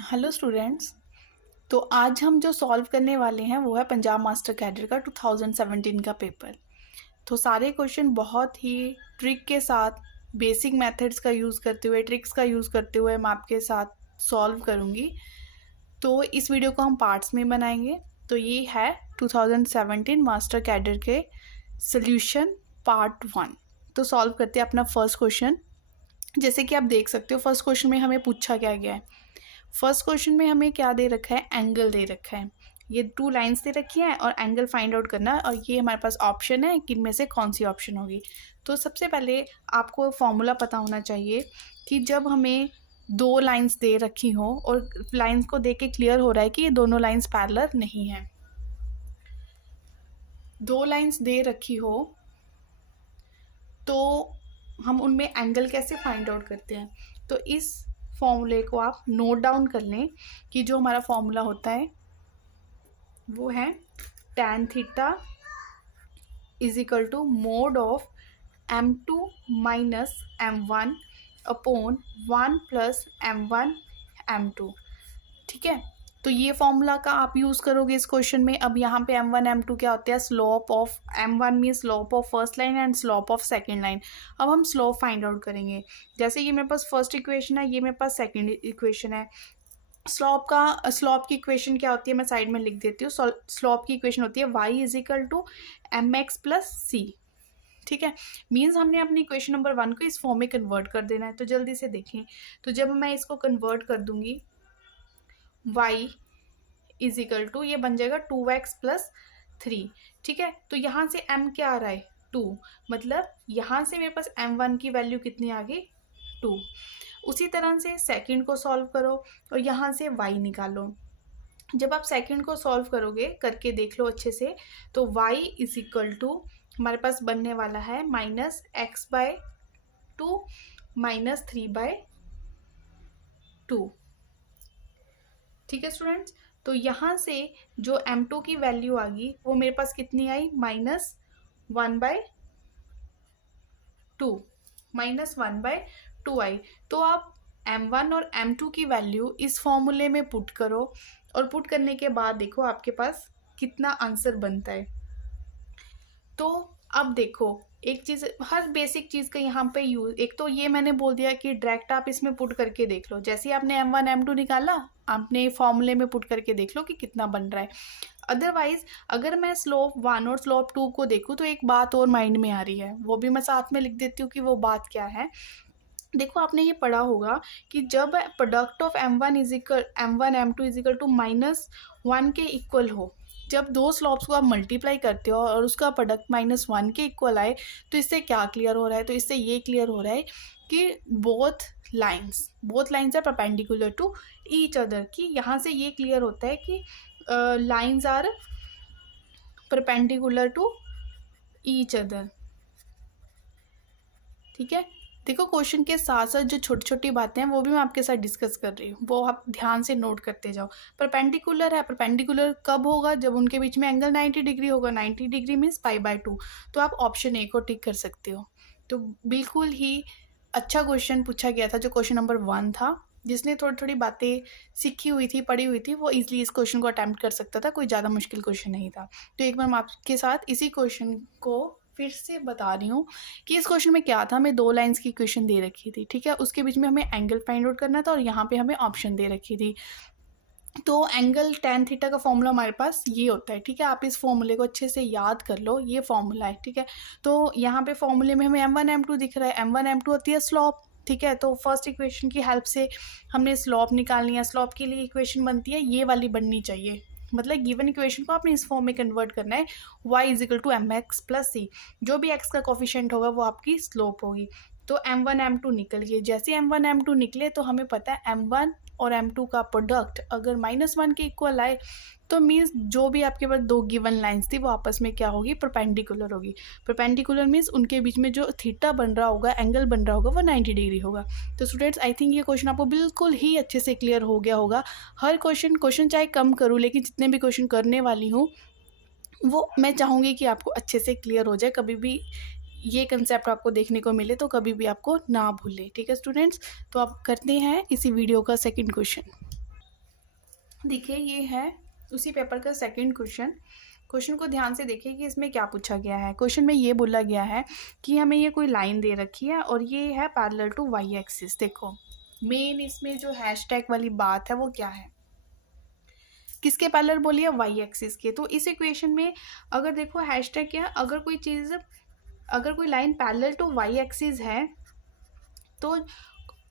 Hello students. तो आज हम जो सॉल्व करने वाले हैं वो है पंजाब मास्टर कैडर का 2017 का पेपर। तो सारे क्वेश्चन बहुत ही ट्रिक के साथ, बेसिक मेथड्स का यूज़ करते हुए, ट्रिक्स का यूज़ करते हुए मैं आपके साथ सॉल्व करूँगी। तो इस वीडियो को हम पार्ट्स में बनाएंगे। तो ये है 2017 मास्टर कैडर के सॉल्यूशन पार्ट 1। तो सॉल्व करते हैं अपना फर्स्ट क्वेश्चन। जैसे कि आप देख सकते हो फर्स्ट क्वेश्चन में हमें पूछा क्या गया है। फर्स्ट क्वेश्चन में हमें क्या दे रखा है, एंगल दे रखा है। ये 2 लाइंस दे रखी हैं और एंगल फाइंड आउट करना है, और ये हमारे पास ऑप्शन है कि इनमें से कौन सी ऑप्शन होगी। तो सबसे पहले आपको फॉर्मूला पता होना चाहिए कि जब हमें 2 लाइंस दे रखी हो और लाइंस को देख के क्लियर हो रहा है कि ये दोनों लाइंस पैरेलल नहीं हैं। 2 लाइंस दे रखी हो तो हम उनमें एंगल कैसे फाइंड आउट करते हैं। तो इस फॉर्मूले को आप नोट डाउन कर लें कि जो हमारा फॉर्मूला होता है वो है tan theta is equal to mod of m2 minus m1 upon 1 plus m1 m2। ठीक है, तो ये फॉर्मूला का आप यूज़ करोगे इस क्वेश्चन में। अब यहाँ पे m1 m2 क्या होता है, slope of m1 mean slope of first line and slope of second line. अब हम स्लोप फाइंड आउट करेंगे। जैसे ये मेरे पास फर्स्ट इक्वेशन है, ये मेरे पास सेकंड इक्वेशन है। स्लोप की इक्वेशन क्या होती है, मैं साइड में लिख देती हूँ। स्लोप की इक्वेशन होती है y is equal to M X plus C. ठीक है, मीन्स हमने अपनी इक्वेशन नंबर 1 को इस फॉर्म में कन्वर्ट कर देना है। तो जल्दी से देखें, तो जब मैं इसको कन्वर्ट कर दूंगी y इज इक्वल टू, ये बन जाएगा 2x प्लस 3। ठीक है, तो यहाँ से m क्या आ रहा है, 2, मतलब यहाँ से मेरे पास m1 की वैल्यू कितनी आ गई, 2। उसी तरह से सेकंड को सॉल्व करो और यहाँ से y निकालो। जब आप सेकंड को सॉल्व करोगे, करके देख लो अच्छे से, तो y इज इक्वल टू हमारे पास बनने वाला है minus x by 2 minus 3 by 2। ठीक है स्टूडेंट्स, तो यहाँ से जो m2 की वैल्यू आ गई वो मेरे पास कितनी आई, माइनस 1 बाय 2, माइनस 1 बाय 2 आई। तो आप m1 और m2 की वैल्यू इस फॉर्मूले में पुट करो, और पुट करने के बाद देखो आपके पास कितना आंसर बनता है। तो अब देखो, एक चीज़, हर बेसिक चीज़ का यहाँ पे यूज, एक तो ये मैंने बोल दिया कि डायरेक्ट आप इसमें पुट करके देख लो। जैसे ही आपने m1 m2 निकाला, आपने फॉर्मूले में पुट करके देख लो कि कितना बन रहा है। अदरवाइज अगर मैं स्लोप 1 और स्लोप 2 को देखूँ तो एक बात और माइंड में आ रही है, वो भी मैं साथ में लिख देती हूँ कि वो बात क्या है। देखो, आपने ये पढ़ा होगा कि जब product of m1 m2 is equal to -1 के इक्वल हो, जब 2 स्लॉप्स को आप मल्टीप्लाई करते हो और उसका प्रोडक्ट -1 के इक्वल आए, तो इससे क्या क्लियर हो रहा है, तो इससे ये क्लियर हो रहा है कि both lines are perpendicular to each other. कि यहाँ से ये क्लियर होता है कि lines are perpendicular to each other. ठीक है, देखो क्वेश्चन के साथ साथ जो छोटी छोटी बातें हैं वो भी मैं आपके साथ डिस्कस कर रही हूँ, वो आप ध्यान से नोट करते जाओ। परपेंडिकुलर है, परपेंडिकुलर कब होगा, जब उनके बीच में एंगल 90 डिग्री होगा। 90 डिग्री मीन्स π/2। तो आप ऑप्शन ए को टिक कर सकते हो। तो बिल्कुल ही अच्छा क्वेश्चन पूछा गया था, जो क्वेश्चन नंबर 1 था। जिसने थोड़ी थोड़ी बातें सीखी हुई थी, पढ़ी हुई थी, वो इजीली इस क्वेश्चन को अटैम्प्ट कर सकता था। कोई ज़्यादा मुश्किल क्वेश्चन नहीं था। तो एक बार मैं आपके साथ इसी क्वेश्चन को फिर से बता रही हूँ कि इस क्वेश्चन में क्या था। हमें 2 लाइंस की इक्वेशन दे रखी थी, ठीक है, उसके बीच में हमें एंगल फाइंड आउट करना था और यहाँ पे हमें ऑप्शन दे रखी थी। तो एंगल tan थीटा का फॉर्मूला हमारे पास ये होता है। ठीक है, आप इस फॉर्मूले को अच्छे से याद कर लो, ये फॉर्मूला है। ठीक है, तो यहाँ पे फॉर्मूले में हमें m1 m2 दिख रहा है। m1 m2 होती है स्लॉप। ठीक है, तो फर्स्ट इक्वेशन की हेल्प से हमने स्लॉप निकालनी है। स्लॉप के लिए इक्वेशन बनती है, ये वाली बननी चाहिए। मतलब गिवन इक्वेशन को आपने इस फॉर्म में कन्वर्ट करना है, y is equal to M X plus C. जो भी x का कोफिशिएंट होगा वो आपकी स्लोप होगी। तो m1 m2 निकल गए। जैसे m1 m2 निकले तो हमें पता है m1 और m2 का प्रोडक्ट अगर -1 के इक्वल आए तो मीन्स जो भी आपके पास 2 गिवन लाइंस थी वो आपस में क्या होगी, परपेंडिकुलर होगी। परपेंडिकुलर मीन्स उनके बीच में जो थीटा बन रहा होगा, एंगल बन रहा होगा, वो 90 डिग्री होगा। तो स्टूडेंट्स, आई थिंक ये क्वेश्चन आपको बिल्कुल ही अच्छे से क्लियर हो गया होगा। हर क्वेश्चन चाहे कम करूँ, लेकिन जितने भी क्वेश्चन करने वाली हूँ वो मैं चाहूँगी कि आपको अच्छे से क्लियर हो जाए। कभी भी ये कंसेप्ट आपको देखने को मिले तो कभी भी आपको ना भूले। ठीक है स्टूडेंट्स, तो आप करते हैं इसी वीडियो का सेकंड क्वेश्चन। देखिए ये है उसी पेपर का सेकंड क्वेश्चन। क्वेश्चन को ध्यान से देखिए कि इसमें क्या पूछा गया है। क्वेश्चन में ये बोला गया है कि हमें ये कोई लाइन दे रखी है और ये है पैरेलल टू वाई एक्सिस। देखो मेन इसमें जो हैशटैग वाली बात है वो क्या है, किसके पैरेलल बोली है, वाई एक्सिस के। तो इस इक्वेशन में अगर देखो हैशटैग क्या है, अगर कोई line parallel to y axis है तो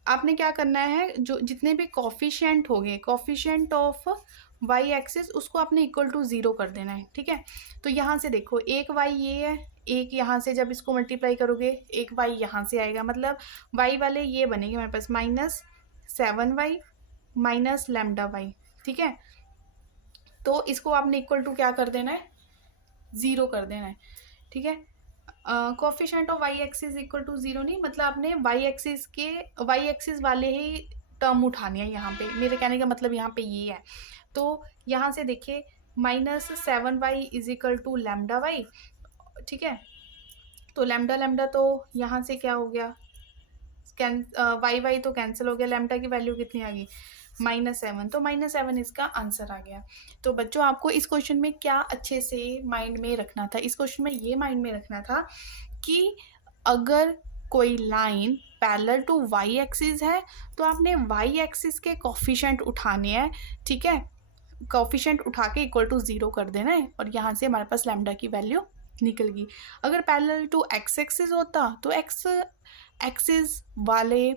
आपने क्या करना है, जो जितने भी कॉफिशिएंट हो गए, कॉफिशिएंट ऑफ वाई एक्सिस, उसको आपने इक्वल टू 0 कर देना है। ठीक है, तो यहाँ से देखो एक वाई ये है, एक यहाँ से जब इसको मल्टीप्लाई करोगे एक वाई यहाँ से आएगा, मतलब वाई वाले ये बनेंगे हमारे पास -7y माइनस लैम्डा वाई। ठीक है, तो इसको आपने इक्वल टू क्या कर देना है, 0 कर देना है। ठीक है, coefficient of y axis equal to 0 नहीं, मतलब आपने वाई एक्सिस वाले ही टर्म उठाने हैं यहाँ पे। मेरे कहने का मतलब यहाँ पे ये है। तो यहाँ से देखिए -7y is equal to lambda y. ठीक है, तो लैम्डा लैम्डा तो यहाँ से क्या हो गया, वाई वाई तो कैंसिल हो गया, लैम्डा की वैल्यू कितनी आ गई, -7। तो -7 इसका आंसर आ गया। तो बच्चों आपको इस क्वेश्चन में क्या अच्छे से माइंड में रखना था, इस क्वेश्चन में ये माइंड में रखना था कि अगर कोई line parallel to y axis है तो आपने वाई एक्सिस के कोफिशिएंट उठाने हैं। ठीक है, कोफिशिएंट उठा के इक्वल टू 0 कर देना है और यहाँ से हमारे पास लैम्डा की वैल्यू निकल गई। अगर पैरेलल टू एक्स एक्सिस होता तो एक्स एक्सिस वाले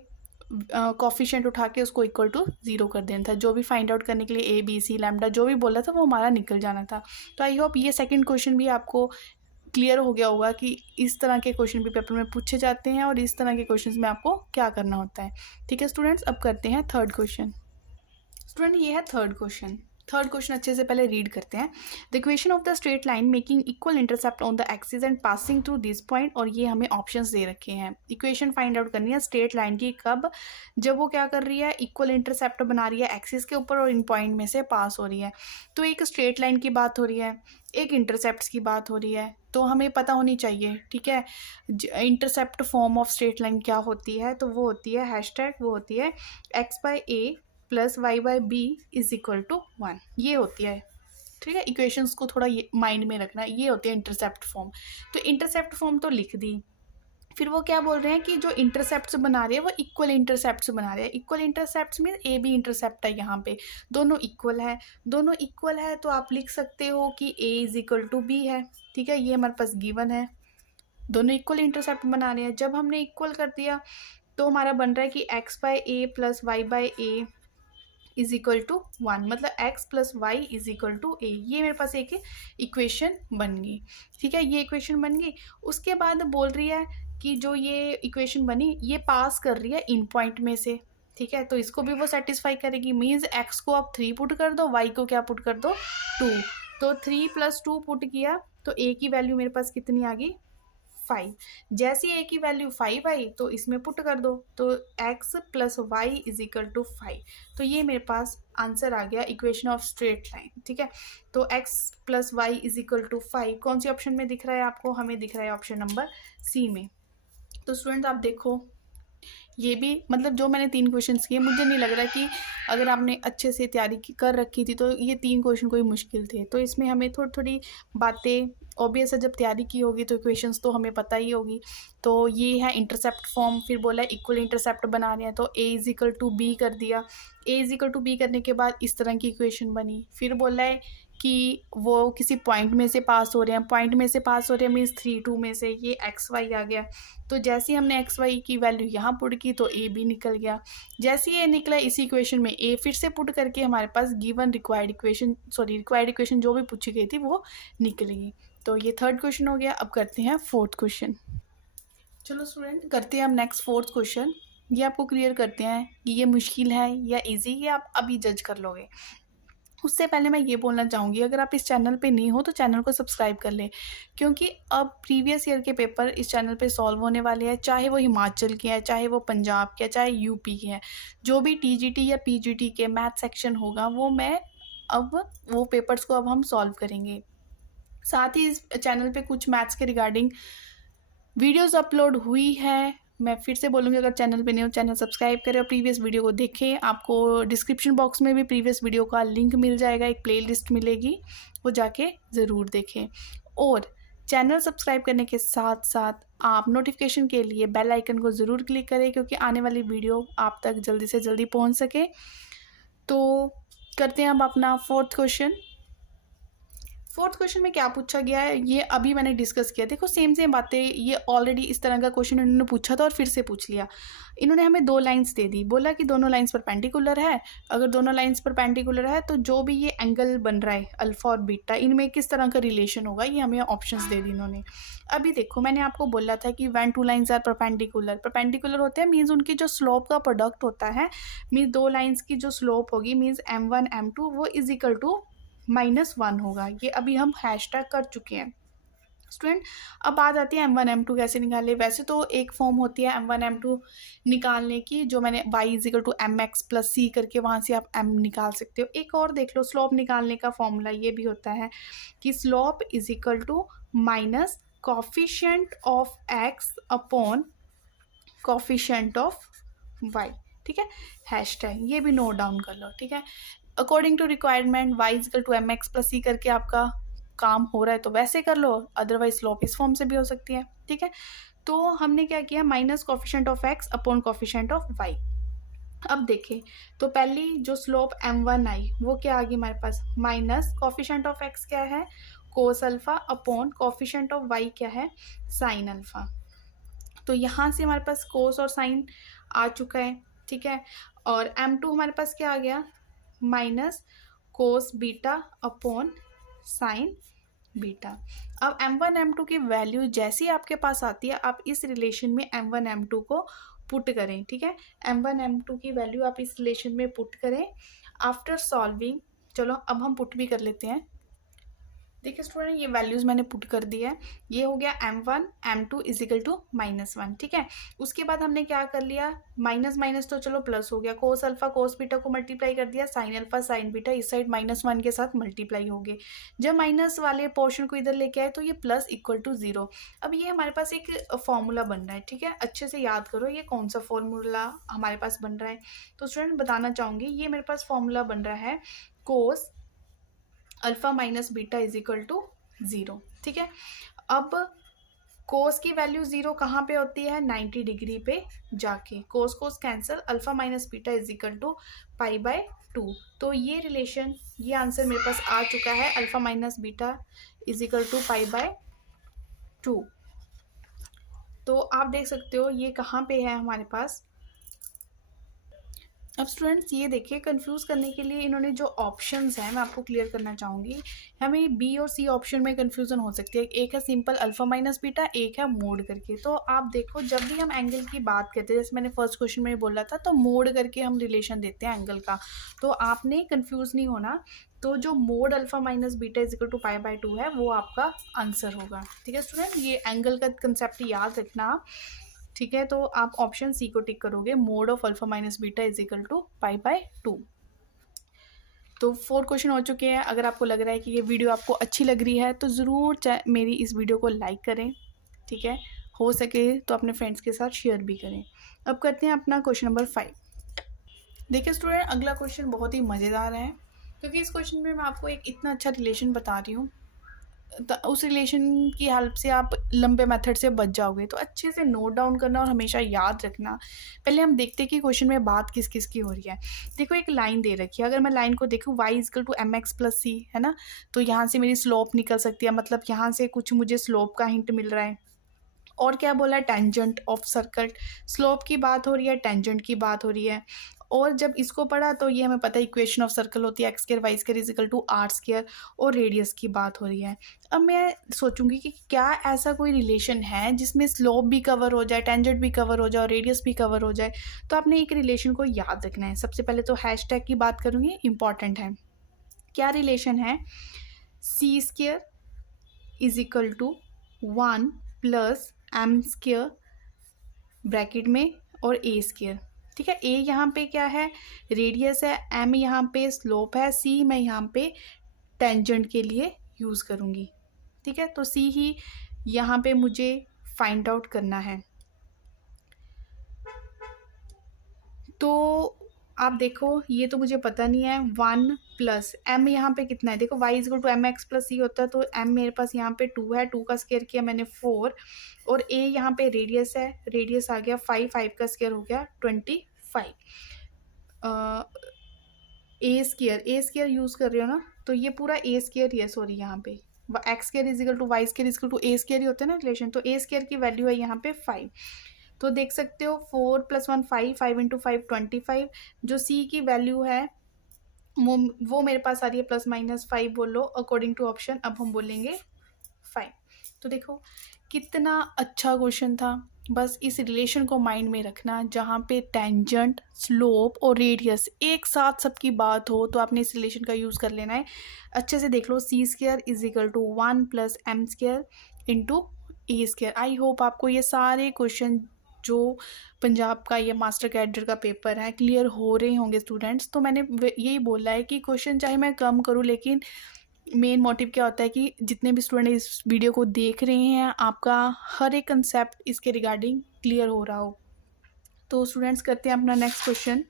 कोफिशिएंट उठा के उसको इक्वल टू 0 कर देना था। जो भी फाइंड आउट करने के लिए ABC लैम्डा जो भी बोला था वो हमारा निकल जाना था। तो आई होप ये सेकंड क्वेश्चन भी आपको क्लियर हो गया होगा कि इस तरह के क्वेश्चन भी पेपर में पूछे जाते हैं और इस तरह के क्वेश्चंस में आपको क्या करना होता है। ठीक है स्टूडेंट्स, अब करते हैं थर्ड क्वेश्चन। स्टूडेंट ये है थर्ड क्वेश्चन। थर्ड क्वेश्चन अच्छे से पहले रीड करते हैं। The equation of the straight line making equal intercept on the axis and passing through this point, और ये हमें ऑप्शंस दे रखे हैं। इक्वेशन फाइंड आउट करनी है स्ट्रेट लाइन की, कब, जब वो क्या कर रही है, इक्वल इंटरसेप्ट बना रही है एक्सिस के ऊपर और इन पॉइंट में से पास हो रही है। तो एक स्ट्रेट लाइन की बात हो रही है, एक इंटरसेप्ट की बात हो रही है, तो हमें पता होनी चाहिए। ठीक है, intercept form of straight line क्या होती है, तो वो होती है हैशटैग, वो होती है x/a plus y/b is equal to 1। ये होती है। ठीक है, इक्वेशंस को थोड़ा ये माइंड में रखना, ये होती है इंटरसेप्ट फॉर्म। तो इंटरसेप्ट फॉर्म तो लिख दी, फिर वो क्या बोल रहे हैं कि जो इंटरसेप्ट्स बना रहे हैं वो इक्वल इंटरसेप्ट्स बना रहे हैं। इक्वल इंटरसेप्ट्स में ए बी इंटरसेप्ट है, यहाँ पे दोनों इक्वल है। दोनों इक्वल है तो आप लिख सकते हो कि ए इज इक्वल टू बी है। ठीक है, ये हमारे पास गिवन है, दोनों इक्वल इंटरसेप्ट बना रहे हैं। जब हमने इक्वल कर दिया तो हमारा बन रहा है कि x/a plus y/a is equal to 1, मतलब x plus y is equal to a। ये मेरे पास एक इक्वेशन बन गई। ठीक है, ये इक्वेशन बन गई। उसके बाद बोल रही है कि जो ये इक्वेशन बनी ये पास कर रही है इन पॉइंट में से। ठीक है, तो इसको भी वो सेटिस्फाई करेगी। मीन्स x को आप 3 पुट कर दो, y को क्या पुट कर दो, 2। तो 3 + 2 पुट किया तो a की वैल्यू मेरे पास कितनी आ गई, 5। जैसे a की वैल्यू 5 आई तो इसमें पुट कर दो, तो x plus y is equal to 5। तो ये मेरे पास आंसर आ गया इक्वेशन ऑफ स्ट्रेट लाइन। ठीक है, तो x plus y is equal to 5 कौन सी ऑप्शन में दिख रहा है आपको, हमें दिख रहा है ऑप्शन नंबर सी में। तो स्टूडेंट आप देखो ये भी, मतलब जो मैंने 3 क्वेश्चंस किए, मुझे नहीं लग रहा कि अगर आपने अच्छे से तैयारी कर रखी थी तो ये 3 क्वेश्चन कोई मुश्किल थे। तो इसमें हमें थोड़ी थोड़ी बातें, ऑब्वियस है जब तैयारी की होगी तो इक्वेशंस तो हमें पता ही होगी। तो ये है इंटरसेप्ट फॉर्म, फिर बोला इक्वल इंटरसेप्ट बना रहे हैं तो a is equal to b कर दिया। a is equal to b करने के बाद इस तरह की इक्वेशन बनी। फिर बोला है कि वो किसी पॉइंट में से पास हो रहे हैं, पॉइंट में से पास हो रहे हैं मीन्स 3 2 में से, ये XY आ गया। तो जैसे ही हमने XY की वैल्यू यहाँ पुट की तो a भी निकल गया। जैसे ही ये निकला इसी इक्वेशन में a फिर से पुट करके हमारे पास गिवन रिक्वायर्ड इक्वेशन जो भी पूछी गई थी वो निकल गई। तो ये थर्ड क्वेश्चन हो गया। अब करते हैं फोर्थ क्वेश्चन। चलो स्टूडेंट करते हैं अब नेक्स्ट फोर्थ क्वेश्चन। ये आपको क्लियर करते हैं कि ये मुश्किल है या इजी, ये आप अभी जज कर लोगे। उससे पहले मैं ये बोलना चाहूँगी, अगर आप इस चैनल पे नहीं हो तो चैनल को सब्सक्राइब कर लें, क्योंकि अब प्रीवियस ईयर के पेपर इस चैनल पे सॉल्व होने वाले हैं, चाहे वो हिमाचल के हैं, चाहे वो पंजाब के हैं, चाहे यूपी के हैं। जो भी TGT या PGT के मैथ सेक्शन होगा वो पेपर्स को अब हम सॉल्व करेंगे। साथ ही इस चैनल पे कुछ मैथ्स के रिगार्डिंग वीडियोस अपलोड हुई है, मैं फिर से बोलूँगी, अगर चैनल पे नहीं हो चैनल सब्सक्राइब करें और प्रीवियस वीडियो को देखें। आपको डिस्क्रिप्शन बॉक्स में भी प्रीवियस वीडियो का लिंक मिल जाएगा, एक प्लेलिस्ट मिलेगी, वो जाके ज़रूर देखें। और चैनल सब्सक्राइब करने के साथ साथ आप नोटिफिकेशन के लिए बेल आइकन को ज़रूर क्लिक करें, क्योंकि आने वाली वीडियो आप तक जल्दी से जल्दी पहुंच सके। तो करते हैं अब अपना फोर्थ क्वेश्चन। फोर्थ क्वेश्चन में क्या पूछा गया है ये अभी मैंने डिस्कस किया। देखो सेम बातें, ये ऑलरेडी इस तरह का क्वेश्चन इन्होंने पूछा था और फिर से पूछ लिया। इन्होंने हमें 2 लाइंस दे दी, बोला कि दोनों लाइंस परपेंडिकुलर है। अगर दोनों लाइंस परपेंडिकुलर है तो जो भी ये एंगल बन रहा है अल्फा और बीटा, इनमें किस तरह का रिलेशन होगा, ये हमें ऑप्शंस दे दी इन्होंने। अभी देखो मैंने आपको बोला था कि व्हेन 2 लाइंस आर परपेंडिकुलर होते हैं मीन्स उनकी जो स्लोप का प्रोडक्ट होता है, मीन्स 2 लाइंस की जो स्लोप होगी मीन्स m1 m2 वो इज इक्वल टू -1 होगा। ये अभी हम हैशटैग कर चुके हैं स्टूडेंट। अब बात आती है m1 m2 कैसे निकाले। वैसे तो एक फॉर्म होती है m1 m2 निकालने की, जो मैंने y equal to mx plus c करके वहाँ से आप m निकाल सकते हो। एक और देख लो, स्लोप निकालने का फॉर्मूला ये भी होता है कि slope is equal to minus coefficient of x upon coefficient of y। ठीक है, हैशटैग ये भी नोट डाउन कर लो। ठीक है, according to requirement y equal to mx plus c करके आपका काम हो रहा है तो वैसे कर लो, अदरवाइज स्लोप इस फॉर्म से भी हो सकती है। ठीक है, तो हमने क्या किया, minus coefficient of x upon coefficient of y। अब देखें तो पहली जो स्लोप m1 आई वो क्या आ गई हमारे पास, माइनस कॉफिशिएंट ऑफ x क्या है cos alpha upon coefficient of y क्या है साइन अल्फा। तो यहाँ से हमारे पास कोस और साइन आ चुका है। ठीक है, और m2 हमारे पास क्या आ गया, minus cos beta upon sine beta. अब m1 m2 की वैल्यू जैसी आपके पास आती है आप इस रिलेशन में m1 m2 को पुट करें। ठीक है, m1 m2 की वैल्यू आप इस रिलेशन में पुट करें आफ्टर सॉल्विंग। चलो अब हम पुट भी कर लेते हैं। देखिए स्टूडेंट ये वैल्यूज़ मैंने पुट कर दी है, ये हो गया m1 m2 इजिकल टू -1। ठीक है, उसके बाद हमने क्या कर लिया, माइनस माइनस तो चलो प्लस हो गया, कोस अल्फा कोस बीटा को मल्टीप्लाई कर दिया, साइन अल्फा साइन बीटा इस साइड -1 के साथ मल्टीप्लाई हो गए। जब माइनस वाले पोर्शन को इधर लेके आए तो ये प्लस इक्वल टू 0। अब ये हमारे पास एक फॉर्मूला बन रहा है। ठीक है, अच्छे से याद करो ये कौन सा फॉर्मूला हमारे पास बन रहा है। तो स्टूडेंट बताना चाहूँगी ये मेरे पास फॉर्मूला बन रहा है cos alpha minus beta is equal to 0। ठीक है, अब कोस की वैल्यू 0 कहाँ पे होती है, 90 डिग्री पे जाके, cos cos cancel, alpha minus beta is equal to π/2। तो ये रिलेशन, ये आंसर मेरे पास आ चुका है, alpha minus beta is equal to π/2। तो आप देख सकते हो ये कहाँ पे है हमारे पास। अब स्टूडेंट्स ये देखिए, कंफ्यूज करने के लिए इन्होंने जो ऑप्शंस हैं मैं आपको क्लियर करना चाहूँगी। हमें बी और सी ऑप्शन में कंफ्यूजन हो सकती है, एक है सिंपल अल्फा माइनस बीटा, एक है मोड करके। तो आप देखो जब भी हम एंगल की बात करते हैं, जैसे मैंने फर्स्ट क्वेश्चन में बोला था, तो मोड करके हम रिलेशन देते हैं एंगल का। तो आपने कन्फ्यूज़ नहीं होना, तो जो mod alpha minus beta is equal to π/2 है वो आपका आंसर होगा। ठीक है स्टूडेंट, ये एंगल का कंसेप्ट याद रखना आप। ठीक है, तो आप ऑप्शन सी को टिक करोगे, mod of alpha minus beta is equal to π/2। तो 4 क्वेश्चन हो चुके हैं। अगर आपको लग रहा है कि ये वीडियो आपको अच्छी लग रही है तो ज़रूर मेरी इस वीडियो को लाइक करें। ठीक है, हो सके तो अपने फ्रेंड्स के साथ शेयर भी करें। अब करते हैं अपना क्वेश्चन नंबर 5। देखिए स्टूडेंट अगला क्वेश्चन बहुत ही मज़ेदार है, क्योंकि इस क्वेश्चन में मैं आपको एक इतना अच्छा रिलेशन बता रही हूँ, उस रिलेशन की हेल्प से आप लंबे मेथड से बच जाओगे। तो अच्छे से नोट डाउन करना और हमेशा याद रखना। पहले हम देखते हैं कि क्वेश्चन में बात किस किस की हो रही है। देखो एक लाइन दे रखी है, अगर मैं लाइन को देखूँ y equal to mx plus c है ना, तो यहाँ से मेरी स्लोप निकल सकती है, मतलब यहाँ से कुछ मुझे स्लोप का हिंट मिल रहा है। और क्या बोला है, टेंजेंट ऑफ सर्कल, स्लोप की बात हो रही है, टेंजेंट की बात हो रही है। और जब इसको पढ़ा तो ये हमें पता है इक्वेशन ऑफ सर्कल होती है x square y square is equal to r square, और रेडियस की बात हो रही है। अब मैं सोचूंगी कि क्या ऐसा कोई रिलेशन है जिसमें स्लोप भी कवर हो जाए, टेंजेंट भी कवर हो जाए और रेडियस भी कवर हो जाए। तो आपने एक रिलेशन को याद रखना है। सबसे पहले तो हैशटैग की बात करूँगी, इंपॉर्टेंट है। क्या रिलेशन है, C square is equal to 1 plus M square bracket में और ए स्क्वायर। ठीक है, ए यहाँ पे क्या है, रेडियस है, एम यहाँ पे स्लोप है, सी मैं यहाँ पे टेंजेंट के लिए यूज़ करूँगी। ठीक है, तो सी ही यहाँ पे मुझे फाइंड आउट करना है। तो आप देखो, ये तो मुझे पता नहीं है। 1 प्लस एम यहाँ पे कितना है, देखो y equal to M X plus C होता है, तो एम मेरे पास यहाँ पे 2 है, 2 का स्क्वायर किया मैंने 4, और ए यहाँ पे रेडियस है, रेडियस आ गया 5, 5 का स्क्वायर हो गया 25। ए स्क्वायर यूज़ कर रहे हो ना, तो ये पूरा ए स्क्वायर ही है, सॉरी यहाँ पे X square is equal to Y square is equal to A square ही होता है ना रिलेशन, तो ए स्क्वायर की वैल्यू है यहाँ पे 5। तो देख सकते हो 4 + 1 5, 5 × 5 25। जो सी की वैल्यू है वो मेरे पास आ रही है ±5 बोलो अकॉर्डिंग टू ऑप्शन। अब हम बोलेंगे 5। तो देखो कितना अच्छा क्वेश्चन था। बस इस रिलेशन को माइंड में रखना, जहाँ पे टेंजेंट, स्लोप और रेडियस एक साथ सबकी बात हो, तो आपने इस रिलेशन का यूज़ कर लेना है। अच्छे से देख लो, c² = 1 + m² × a²। I hope आपको ये सारे क्वेश्चन जो पंजाब का ये मास्टर कैडर का पेपर है क्लियर हो रहे होंगे स्टूडेंट्स। तो मैंने यही बोला है कि क्वेश्चन चाहे मैं कम करूँ, लेकिन मेन मोटिव क्या होता है कि जितने भी स्टूडेंट इस वीडियो को देख रहे हैं, आपका हर एक कंसेप्ट इसके रिगार्डिंग क्लियर हो रहा हो। तो स्टूडेंट्स करते हैं अपना नेक्स्ट क्वेश्चन।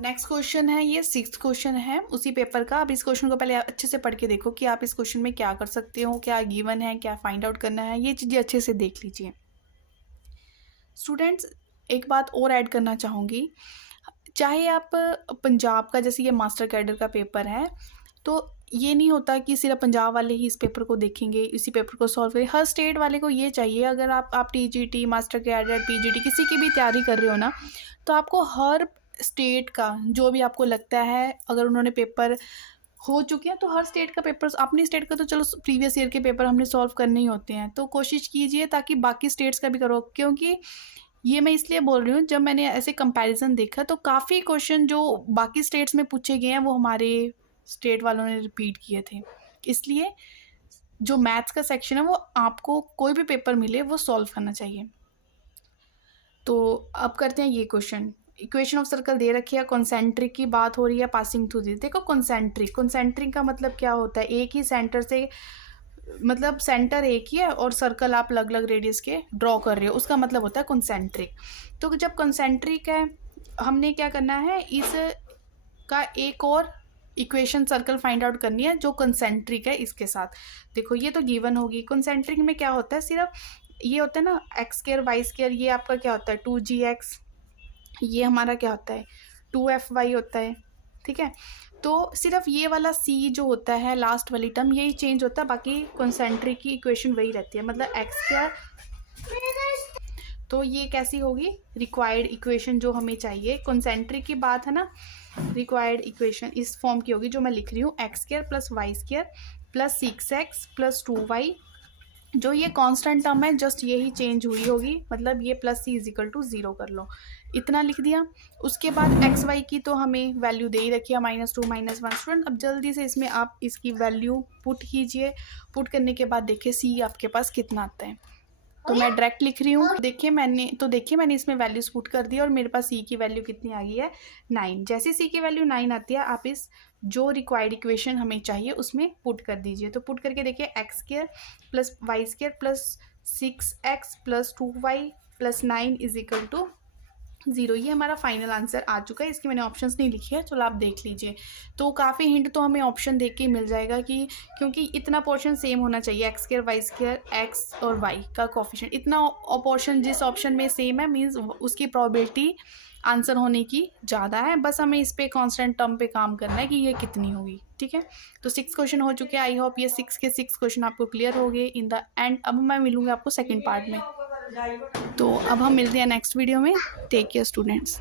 नेक्स्ट क्वेश्चन है, ये 6th क्वेश्चन है उसी पेपर का। अब इस क्वेश्चन को पहले अच्छे से पढ़ के देखो कि आप इस क्वेश्चन में क्या कर सकते हो, क्या गिवन है, क्या फाइंड आउट करना है, ये चीज़ें अच्छे से देख लीजिए। स्टूडेंट्स एक बात और ऐड करना चाहूँगी, चाहे आप पंजाब का, जैसे ये मास्टर कैडर का पेपर है, तो ये नहीं होता कि सिर्फ पंजाब वाले ही इस पेपर को देखेंगे, इसी पेपर को सॉल्व करें। हर स्टेट वाले को ये चाहिए, अगर आप टीजीटी, मास्टर कैडर, पीजीटी किसी की भी तैयारी कर रहे हो ना, तो आपको हर स्टेट का जो भी आपको लगता है, अगर उन्होंने पेपर हो चुके हैं, तो हर स्टेट का पेपर, अपनी स्टेट का तो चलो प्रीवियस ईयर के पेपर हमने सॉल्व करने ही होते हैं, तो कोशिश कीजिए ताकि बाकी स्टेट्स का भी करो। क्योंकि ये मैं इसलिए बोल रही हूँ, जब मैंने ऐसे कंपैरिजन देखा तो काफ़ी क्वेश्चन जो बाकी स्टेट्स में पूछे गए हैं वो हमारे स्टेट वालों ने रिपीट किए थे। इसलिए जो मैथ्स का सेक्शन है वो आपको कोई भी पेपर मिले वो सॉल्व करना चाहिए। तो अब करते हैं ये क्वेश्चन। इक्वेशन ऑफ सर्कल दे रखी है, कॉन्सेंट्रिक की बात हो रही है, पासिंग थ्रू दी। देखो कॉन्सेंट्रिक का मतलब क्या होता है, एक ही सेंटर से, मतलब सेंटर एक ही है और सर्कल आप अलग अलग रेडियस के ड्रॉ कर रहे हो, उसका मतलब होता है कॉन्सेंट्रिक। तो जब कॉन्सेंट्रिक है, हमने क्या करना है, इस का एक और इक्वेशन सर्कल फाइंड आउट करनी है जो कॉन्सेंट्रिक है इसके साथ। देखो ये तो गिवन होगी। कॉन्सेंट्रिक में क्या होता है, सिर्फ ये होता है ना x², y², ये आपका क्या होता है 2gx, ये हमारा क्या होता है 2fy होता है, ठीक है। तो सिर्फ ये वाला c जो होता है लास्ट वाली टर्म, यही चेंज होता है, बाकी कॉन्सेंट्रिक की इक्वेशन वही रहती है, मतलब x²। तो ये कैसी होगी, रिक्वायर्ड इक्वेशन जो हमें चाहिए, कॉन्सेंट्रिक की बात है ना, रिक्वायर्ड इक्वेशन इस फॉर्म की होगी जो मैं लिख रही हूँ, x² + y² + 6x + 2y। जो ये कांस्टेंट टर्म है जस्ट यही चेंज हुई होगी, मतलब ये +c = 0 कर लो, इतना लिख दिया। उसके बाद एक्स वाई की तो हमें वैल्यू दे ही रखी है, -2 -1। स्टूडेंट अब जल्दी से इसमें आप इसकी वैल्यू पुट कीजिए। पुट करने के बाद देखिए सी आपके पास कितना आता है। तो मैं डायरेक्ट लिख रही हूँ, देखिए मैंने इसमें वैल्यूज पुट कर दी और मेरे पास सी की वैल्यू कितनी आ गई है 9। जैसे सी की वैल्यू 9 आती है, आप इस जो रिक्वायर्ड इक्वेशन हमें चाहिए उसमें पुट कर दीजिए। तो पुट करके देखिए x² + y² + 6x + 2y + 9 = 0। ये हमारा फाइनल आंसर आ चुका है। इसके मैंने ऑप्शंस नहीं लिखे हैं, चलो आप देख लीजिए। तो काफ़ी हिंट तो हमें ऑप्शन देख के मिल जाएगा कि क्योंकि इतना पोर्शन सेम होना चाहिए, x² y², x और y का कोफिशिएंट, इतना पोर्शन जिस ऑप्शन में सेम है मीन्स उसकी प्रोबेबिलिटी आंसर होने की ज़्यादा है। बस हमें इस पे कांस्टेंट टर्म पे काम करना है कि ये कितनी होगी, ठीक है। तो 6 क्वेश्चन हो चुके हैं। आई होप ये 6 के 6 क्वेश्चन आपको क्लियर हो गए इन द एंड। अब मैं मिलूँगी आपको सेकेंड पार्ट में। तो अब हम मिलते हैं नेक्स्ट वीडियो में। Take care students.